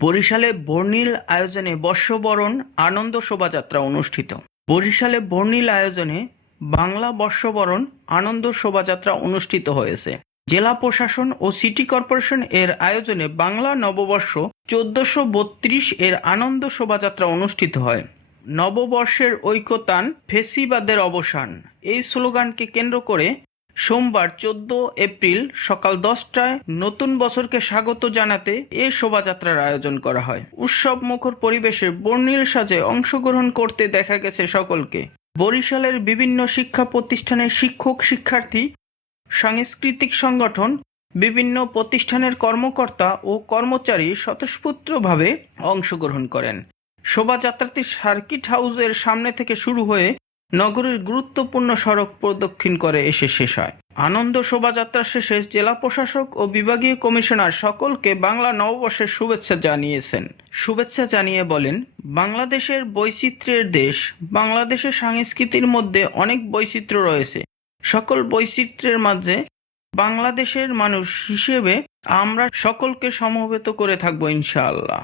বরিশালে বর্ণিল আয়োজনে বর্ষবরণ আনন্দ শোভাযাত্রা অনুষ্ঠিত। বরিশালে বর্ণিল আয়োজনে বাংলা বর্ষবরণ আনন্দ শোভাযাত্রা অনুষ্ঠিত হয়েছে। জেলা প্রশাসন ও সিটি কর্পোরেশন এর আয়োজনে বাংলা নববর্ষ 1432 এর আনন্দ শোভাযাত্রা অনুষ্ঠিত হয়। নববর্ষের ঐকতান, ফেসিবাদের অবসান এই স্লোগানকে কেন্দ্র করে সোমবার 14 এপ্রিল সকাল 10টায় নতুন বছরকে স্বাগত জানাতে এ শোভাযাত্রার আয়োজন করা হয়। উৎসব মুখর পরিবেশে বর্ণিল সাজে অংশগ্রহণ করতে দেখা গেছে সকলকে। বরিশালের বিভিন্ন শিক্ষা প্রতিষ্ঠানের শিক্ষক, শিক্ষার্থী, সাংস্কৃতিক সংগঠন, বিভিন্ন প্রতিষ্ঠানের কর্মকর্তা ও কর্মচারী স্বতঃস্ফূর্তভাবে অংশগ্রহণ করেন। শোভাযাত্রাটি সার্কিট হাউসের সামনে থেকে শুরু হয়ে নগরীর গুরুত্বপূর্ণ সড়ক প্রদক্ষিণ করে এসে শেষ হয়। আনন্দ শোভাযাত্রা শেষে জেলা প্রশাসক ও বিভাগীয় কমিশনার সকলকে বাংলা নববর্ষের শুভেচ্ছা জানিয়ে বলেন, বাংলাদেশের বৈচিত্র্যের দেশ। বাংলাদেশের সংস্কৃতির মধ্যে অনেক বৈচিত্র্য রয়েছে। সকল বৈচিত্র্যের মাঝে বাংলাদেশের মানুষ হিসেবে আমরা সকলকে সমবেত করে থাকবো ইনশাআল্লাহ।